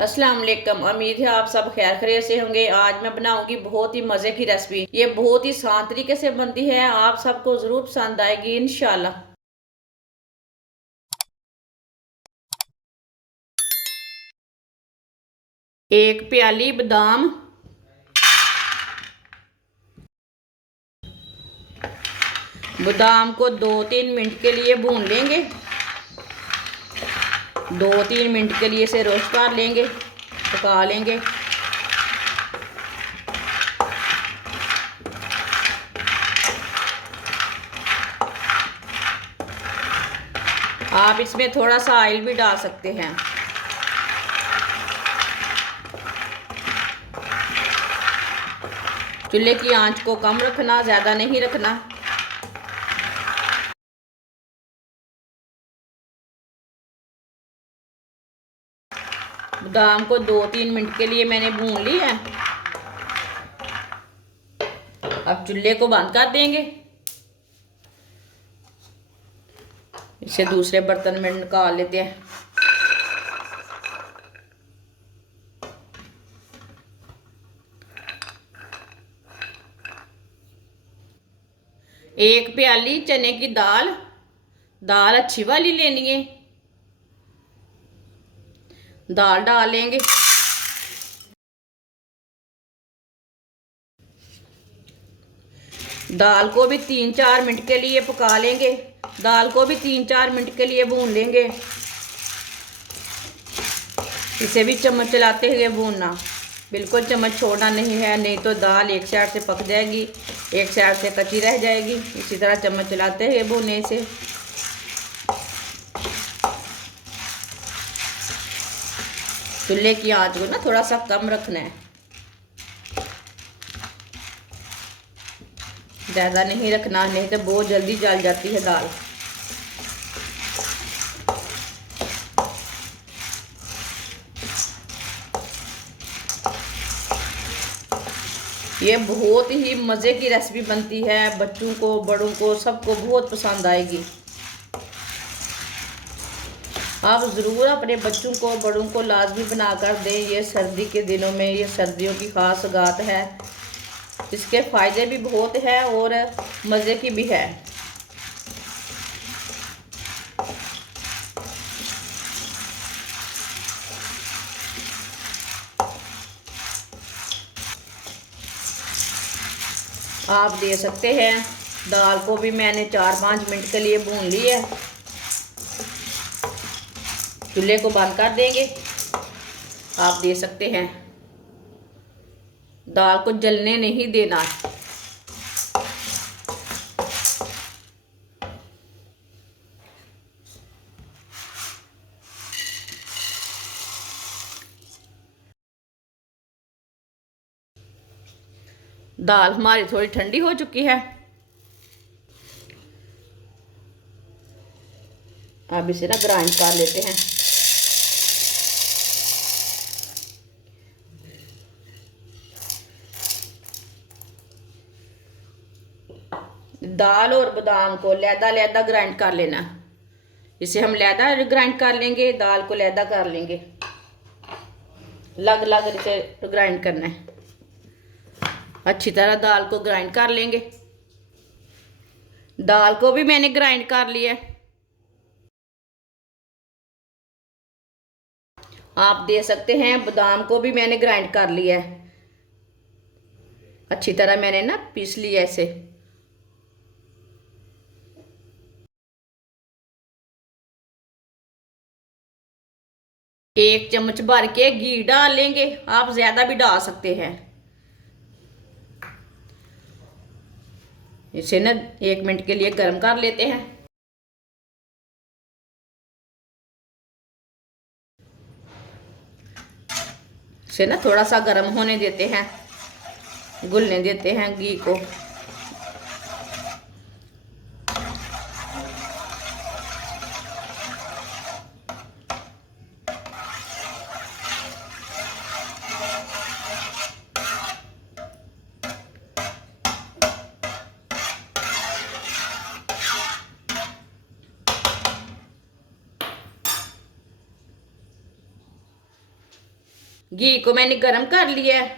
अस्सलाम वालेकुम। उम्मीद है आप सब खैर खैरियत से होंगे। आज मैं बनाऊंगी बहुत ही मज़े की रेसिपी। ये बहुत ही आसान तरीके से बनती है, आप सबको ज़रूर पसंद आएगी इंशाल्लाह। एक प्याली बादाम, बादाम को 2-3 मिनट के लिए भून लेंगे। 2-3 मिनट के लिए इसे रोस्ट कर लेंगे, पका लेंगे। आप इसमें थोड़ा सा ऑयल भी डाल सकते हैं। चूल्हे की आंच को कम रखना, ज़्यादा नहीं रखना। बादाम को 2-3 मिनट के लिए मैंने भून लिया है। अब चूल्हे को बंद कर देंगे। इसे दूसरे बर्तन में निकाल लेते हैं। एक प्याली चने की दाल, दाल अच्छी वाली लेनी है। दाल डाल लेंगे। दाल को भी 3-4 मिनट के लिए पका लेंगे। दाल को भी 3-4 मिनट के लिए भून लेंगे। इसे भी चम्मच चलाते हुए भूनना, बिल्कुल चम्मच छोड़ना नहीं है, नहीं तो दाल एक साइड से पक जाएगी, एक साइड से कच्ची रह जाएगी। इसी तरह चम्मच चलाते हुए भूनने से। चूल्हे की आंच को ना थोड़ा सा कम रखना है, ज़्यादा नहीं रखना, नहीं तो बहुत जल्दी जल जाती है दाल। ये बहुत ही मज़े की रेसिपी बनती है, बच्चों को बड़ों को सबको बहुत पसंद आएगी। आप ज़रूर अपने बच्चों को बड़ों को लाजमी बना कर दें। ये सर्दी के दिनों में ये सर्दियों की ख़ास सौगात है। इसके फ़ायदे भी बहुत है और मज़े की भी है। आप दे सकते हैं। दाल को भी मैंने 4-5 मिनट के लिए भून लिया है। चूल्हे को बंद कर देंगे। आप दे सकते हैं। दाल को जलने नहीं देना। दाल हमारी थोड़ी ठंडी हो चुकी है। अब इसे ना ग्राइंड कर लेते हैं। दाल और बादाम को लैदा ग्राइंड कर लेना। इसे हम लैदा ग्राइंड कर लेंगे, दाल को लैदा कर लेंगे। लग लग इसे ग्राइंड करना है। अच्छी तरह दाल को ग्राइंड कर लेंगे। दाल को भी मैंने ग्राइंड कर लिया है। आप दे सकते हैं। बादाम को भी मैंने ग्राइंड कर लिया है। अच्छी तरह मैंने ना पीस लिया इसे। एक चम्मच भर के घी डाल लेंगे, आप ज्यादा भी डाल सकते हैं। इसे ना 1 मिनट के लिए गर्म कर लेते हैं। इसे ना थोड़ा सा गर्म होने देते हैं, घुलने देते हैं घी को। घी को मैंने गरम कर लिया है।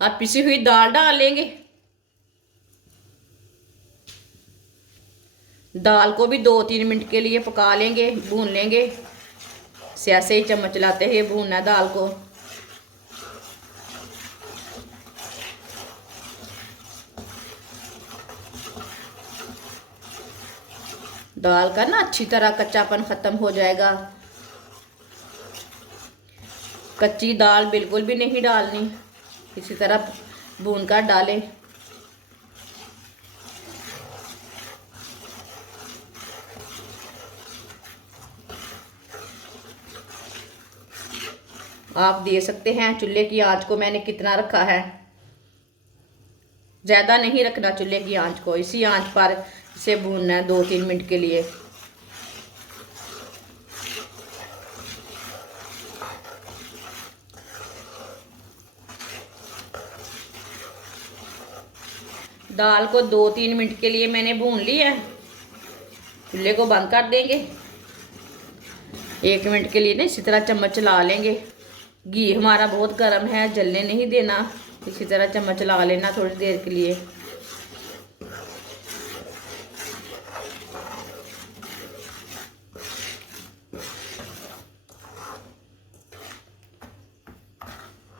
अब पिसी हुई दाल डाल लेंगे। दाल को भी 2-3 मिनट के लिए पका लेंगे, भून लेंगे। से ऐसे ही चम्मच चलाते हुए भूनना दाल को। दाल का ना अच्छी तरह कच्चापन खत्म हो जाएगा। कच्ची दाल बिल्कुल भी नहीं डालनी, इसी तरह भून कर डालें। आप दे सकते हैं चूल्हे की आंच को मैंने कितना रखा है, ज़्यादा नहीं रखना चूल्हे की आंच को। इसी आंच पर इसे भूनना है 2-3 मिनट के लिए। दाल को 2-3 मिनट के लिए मैंने भून लिया है। चूल्हे को बंद कर देंगे। 1 मिनट के लिए ना इसी तरह चम्मच चला लेंगे। घी हमारा बहुत गर्म है, जलने नहीं देना। इसी तरह चम्मच चला लेना थोड़ी देर के लिए।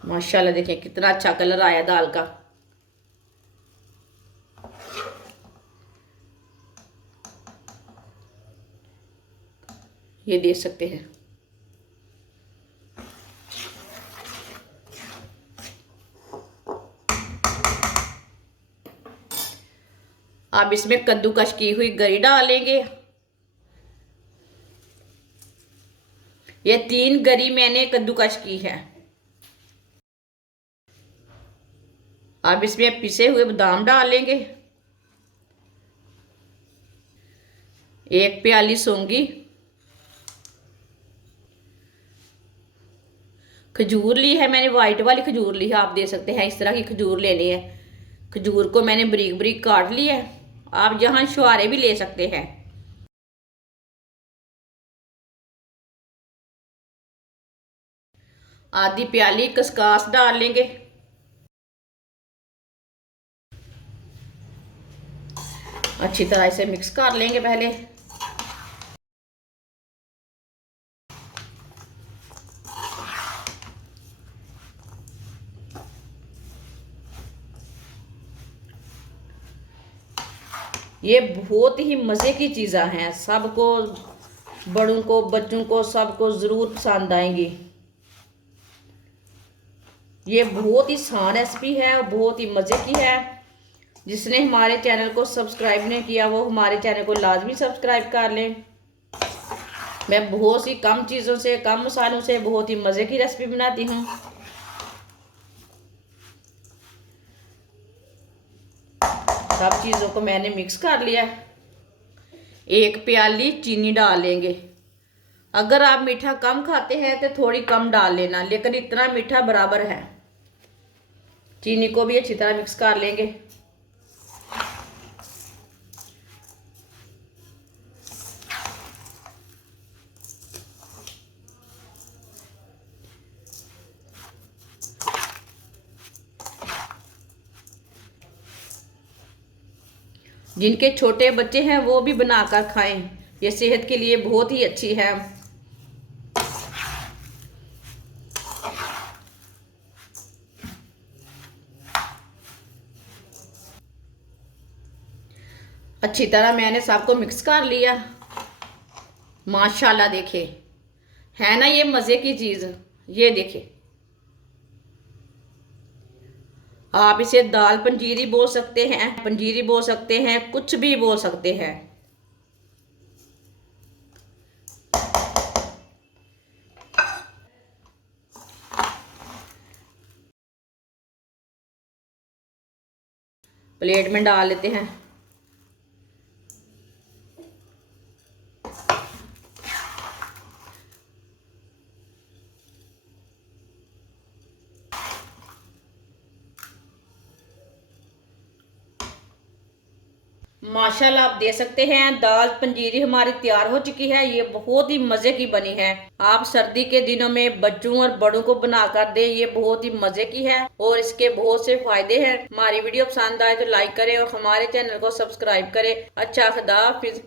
माशाल्लाह देखिए कितना अच्छा कलर आया दाल का। ये देख सकते हैं। अब इसमें कद्दूकस की हुई गरी डालेंगे। ये 3 गरी मैंने कद्दूकस की है। अब इसमें पिसे हुए बादाम डालेंगे। 1 प्याली सौंगी। खजूर ली है मैंने, वाइट वाली खजूर ली है। आप दे सकते हैं इस तरह की खजूर लेनी है। खजूर को मैंने बारीक बारीक काट लिया है। आप यहाँ छुहारे भी ले सकते हैं। आधी प्याली खसखस डाल लेंगे। अच्छी तरह इसे मिक्स कर लेंगे पहले। ये बहुत ही मज़े की चीज़ें हैं। सबको, बड़ों को, बच्चों को, सबको ज़रूर पसंद आएंगी। ये बहुत ही आसान रेसिपी है और बहुत ही मज़े की है। जिसने हमारे चैनल को सब्सक्राइब नहीं किया वो हमारे चैनल को लाजमी सब्सक्राइब कर लें। मैं बहुत सी कम चीज़ों से, कम मसालों से बहुत ही मज़े की रेसिपी बनाती हूँ। सब चीज़ों को मैंने मिक्स कर लिया। 1 प्याली चीनी डाल लेंगे। अगर आप मीठा कम खाते हैं तो थोड़ी कम डाल लेना, लेकिन इतना मीठा बराबर है। चीनी को भी अच्छी तरह मिक्स कर लेंगे। जिनके छोटे बच्चे हैं वो भी बनाकर खाएं। ये सेहत के लिए बहुत ही अच्छी है। अच्छी तरह मैंने सबको मिक्स कर लिया। माशाल्लाह देखे, है ना ये मज़े की चीज़। ये देखे, आप इसे दाल पंजीरी बोल सकते हैं, पंजीरी बोल सकते हैं, कुछ भी बोल सकते हैं। प्लेट में डाल लेते हैं। माशाल्लाह आप दे सकते हैं दाल पंजीरी हमारी तैयार हो चुकी है। ये बहुत ही मजे की बनी है। आप सर्दी के दिनों में बच्चों और बड़ों को बनाकर दे, ये बहुत ही मजे की है और इसके बहुत से फायदे हैं। हमारी वीडियो पसंद आए तो लाइक करें और हमारे चैनल को सब्सक्राइब करें। अच्छा खुदा हाफिज।